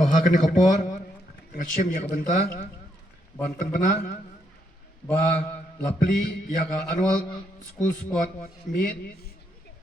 Hakani kopor ngachim ya kabenta ban penbena ba lapli ya ka annual school sport meet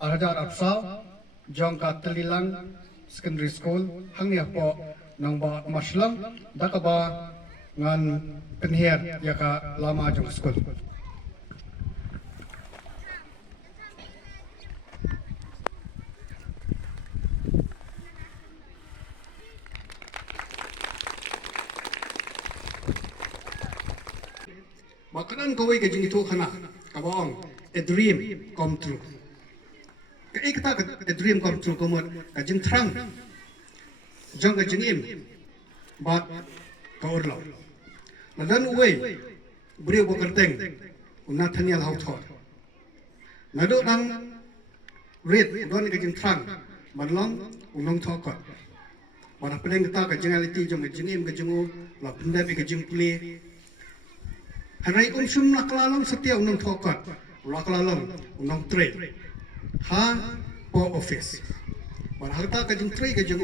arajar apsal jong ka telilang secondary school hangnya po nang ba maslam dakaba ngan penher ya ka lama jong school. Makanan kau ke jeng itu khana kabong a dream come true. Ke ikta a dream come true komot ka jeng thrang jong ka jeng im bat ka orlo. Nadan uwe brio bo kerteng Nathaniel Houthor. Nado dang red don ka jeng thrang manlong unong thokot. Bara peleng kita ka jeng aliti jong ka jeng im ka jengu la punda ka jeng pule. Hanai sum naklalong setia unang thokot, naklalong unang trade, ha po office. Barang kita kajeng trade kajeng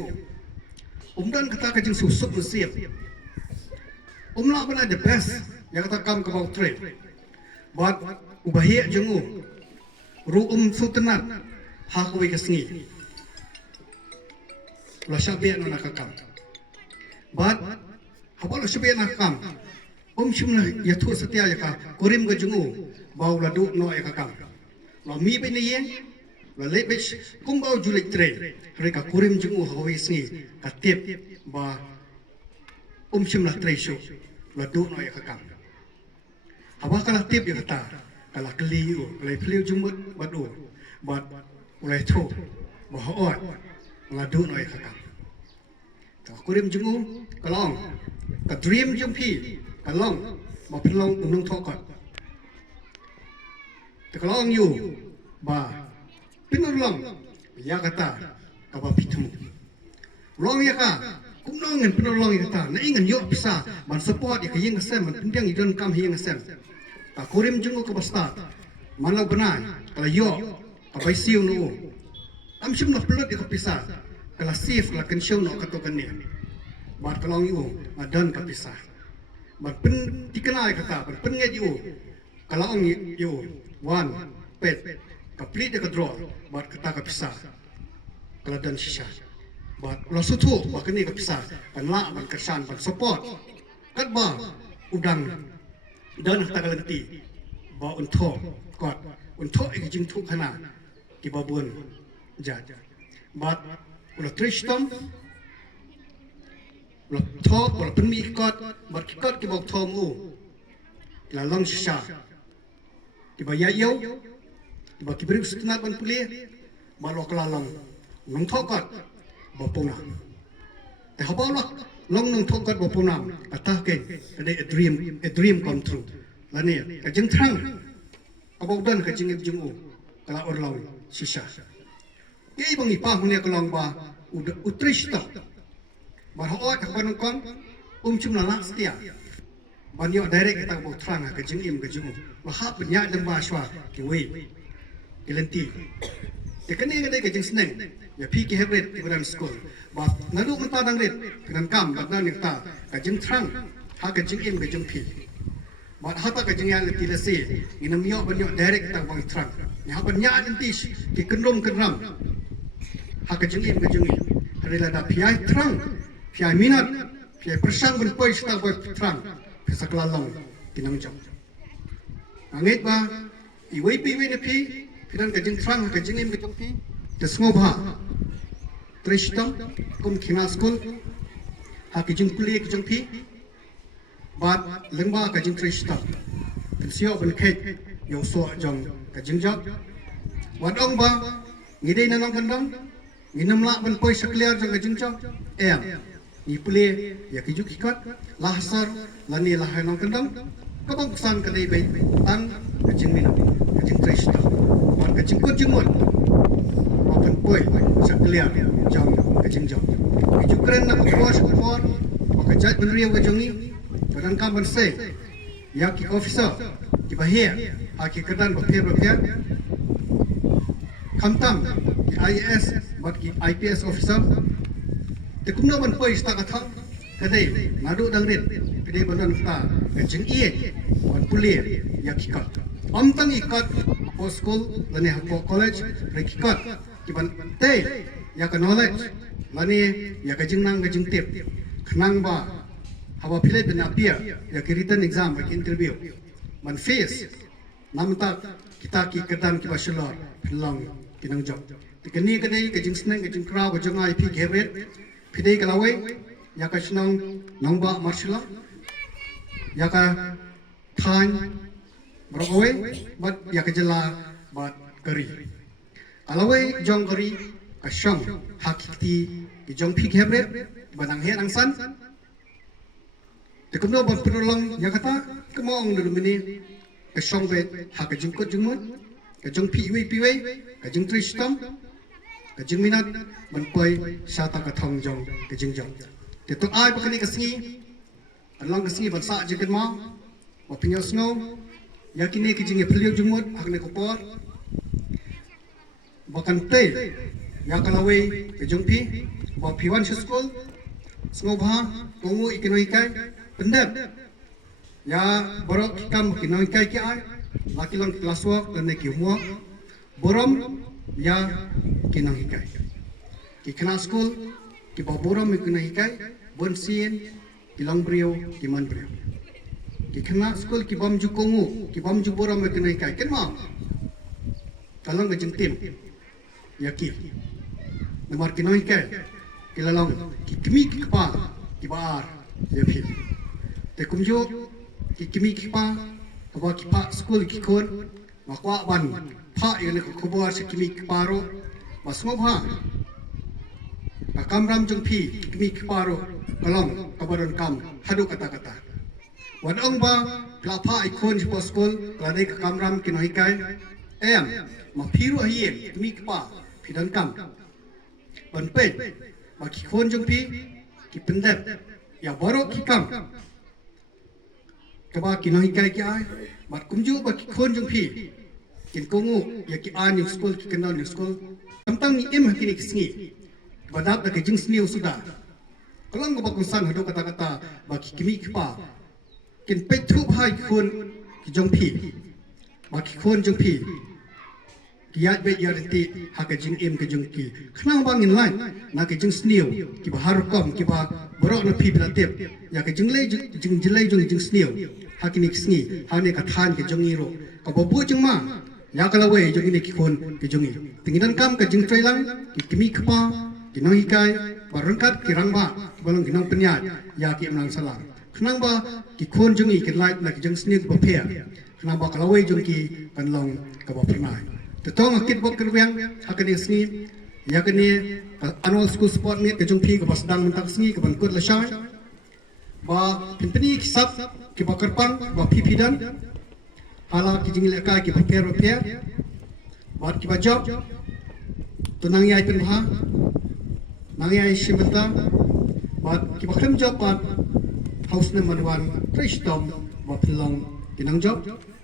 umdan kita kajeng susuk musib. Umla pun the best yang kita kam kebau trade. Buat ubahia jengu, ru sutenat, ha kuwi kesengi. Lo syabiat nak kakam. Buat apa lo syabiat nak kakam? Sumna ya thu setia ya ka korim ga jungu bau la du no ya ka kam lo mi be ni yen lo le be kum bau julik tre re ka korim jungu ho wi sni ka tip ba sumna tre shu la du no ya ka kam hawa kala tip ya ta kala kli u le phliu jumut ba du ba le thu ba ho la du no ya ka kam ka korim jungu kalong ka dream jung phi kalong ma philong unung thokot te kalong yu ba pinulong ya kata ka ba pitum long ya ka kum nong ngen pinulong ya kata na ingen yo pisa man support ya kayeng sem man pindang idon kam hieng sem ta kurim jungo ka basta manlaw banai kala yo ka bai siu no am sim na plot ya ka pisa kala safe la kan show no ka to kan ni ba kalong yu adan ka pisa but pen dikenal kata pen ngej you kalau ong you one pet complete ke draw but kata ke pisah kalau dan sisa but lo sutu ba kini ke pisah pan la ban kersan ban support kat ba udang dan kata kalenti ba unto kot unto ik jing thu khana ki ba bun ja but lo tristam lo thok lo pen mi kot but kot ki bok thom u la long sha ki ba ya yo ki ba ki brik sutnat ban pule ba lo kala long long thok kot ba puna te ha ba lo long nong thok kot ba puna ata ke a dream come true la ne ka jing thrang abok dan ka jing jing u kala or long sisa ye bang ipa hunia kalong ba utrishta Bahawa tak banung kong cuma nak setia. Banyak direct kita buat terang ke jengim ke jengu. Bahap banyak dan bahasa kiwi, kilenti. Teknik kita ke jeng seneng. Ya pi ke hebret ke dalam sekolah. Bah ngadu mentah dangret dengan kam bagna nikta ke jeng terang ha ke jengim ke jeng pi. Bah hata ke jeng yang tidak sih. Ini banyak direct kita buat terang. Ya banyak nanti ke kendom kendram. Ha ke jengim ke jengim. Hari lada piai terang. Pihak minat, pihak persang berpois tak buat terang, pihak kelalong kinang jam. Angit ba, iway piwi na pi, pidan kajeng terang kajeng im kajeng pi, desngobha, tristam, kum kina school, ha kajeng kuliah kajeng pi, bat lengba kajeng tristam, pensio benket, yoso jong kajeng jam, wadong ba, ngidei nanong kandang, nginamla berpois sekaliar jong kajeng jam, ni pule ya kijuk ikat lahsar lani lahai nong kendang kabang pesan kedai baik tan kecing minat kecing trista wan kecing kut jengut makan poi sekalian jam kecing jam kijuk keren nak kuat support maka jat benria wajongi badan kam bense ya ki officer ki bahia aki kedan bapir kamtam ki IAS mat ki IPS officer แต่คุณน้องมันไปสตากระทั่งก็ได้มาดูดังเด็ดก็ได้บรรดาฝาก็จึงเอียวันปุเลียอยากขี้กัดตั้งอีกกัดพอสกูลแล้วเนี่ยพอคอลเลจเรขี้กัดที่บันเต้อยากนอเลจแล้วเนี่ยอยากจึงนั่งก็จึงเต็บขนังบ่าหาว่าพิเลเป็นอาเปียอยากรีตันเอ็กซามอยากอินเทอร์วิวมันเฟสน้ำตาkita kikatan kita shalor pelang kinang job tikani kadai ke jing snang ke jing kraw ke jong ai pi geret pidai kalawe ya ka snang nongba marshala ya ka than brogowe bat ya ka jala bat kari kalawe jong kari ka shong hakiti ke jong pi geret banang he ang san tikumno bat penolong ya kata kemong dulu mini cái sông về hạ cái chứng cốt chứng muốn cái chứng pi vây cái chứng tristam cái chứng minat mình quay sa ta cái thòng dòng cái chứng dòng thì tôi ai bác này cái sinh anh long cái sinh vật sa chỉ cái má và pin nhau snow ya kini cái chứng nghiệp liêu chứng muốn hạ này có por và cần tê ya cái lawe cái chứng pi và pi one school snow ba công ngũ ikinoi cái vấn đề ya borok kam kinoi kai ki ai laki lang kelas work dan neki muak borom ya kinoi kai ki kana school ki ba borom kinoi kai bon sien ki long brio ki man brio ki kana school ki bam ju kongu ki bam ju borom kinoi kai ken ma kalang ga jingtim ya ki nomor kinoi kai ki lalong ki kimi ki pa ki bar ya phi te kumjo ki kimi kipa kawa kipa school ki kon makwa ban pha yene ko khobor se kimi kipa ro masmo pha kamram jung phi kimi kipa ro kalong kabaron kam hadu kata kata wan ong ba la pha ikon si school la dei kamram ki noi kai em ma phiru hien kimi kipa phidan kam ban pe ma ki kon jung phi ki pendep ya baro ki kam các bạn nói cái ai mà cũng giúp bạn khôn trong phi kiến công ngũ ya ki an new school ki kanal new school tentang ni em hakini kisngi badat da ke jing sniu sudah kalau ngapa kusan hado kata kata ba ki kimi kpa kin pe thu hai khôn ki jong phi ba ki khôn jong phi ki yat be yarti ha ke jing em ke jong ki khna bang in line na ke jing sniu ki ba har kom ki ba borok na phi bla tep ya ke jing lei jing sniu hakini kisngi hane ka than ke jongi ro ka bobu jengma ya kala we jongi ne ki khon ke jongi tinginan kam ka jing trailang ki kimi khpa ki noi kai barangkat ki rangba balong ginong penya ya ki mlang salang khnang ba ki khon jongi ki light na ki jeng sni ba phe khnang ba kala we jongi kan long ka ba phnai to tong akit bok kerweng hakini sni ya kini annual school sport meet ke jong phi ka basdang mentak sni ka ban kut la shai ba pimpini kisap ki bakar pang ba pipidan hala ki jingile ka ki prepare bat ki job tunang yai pen ha nang yai shimata bat ki bakham job bat house number 1 fresh dom ba pelong kinang job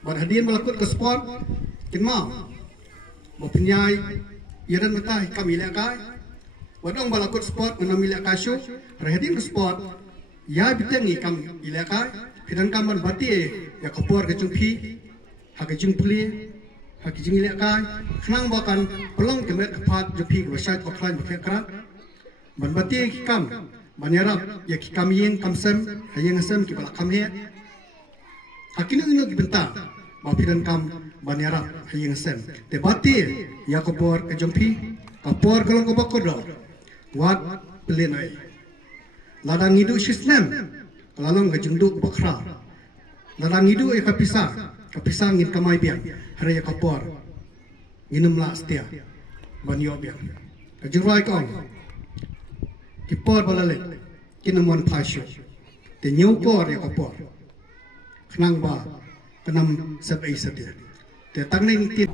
bat hadian malakut ke sport kin ma ba pinyai yaran mata kamile ka wadong balakut sport menamile ka show hadian ke sport ya bitengi kam ilaka pidan kaman bati ya kapor ke jumpi ha ke jumpli ha ke jingile ka khnang bakan pelong ke met khat jumpi ke wasat baklan ke kra ban bati ki kam banyara ya ki kam yen kam sem ha yen sem ki bala kam he hakini ino ki benta ba pidan kam banyara ha yen sem te bati ya kapor ke jumpi kapor kalong ko bakodo wat pelenai ladang hidup sistem lalong ngejunduk bakra ladang hidup kapisa ngin kamai biang hari ya kapor nginum la setia banyo biang kajuroi kong kipor balale kinamon pasyo te nyau por ya kapor khnang ba kanam sabai setia te tangne ni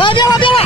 बेवा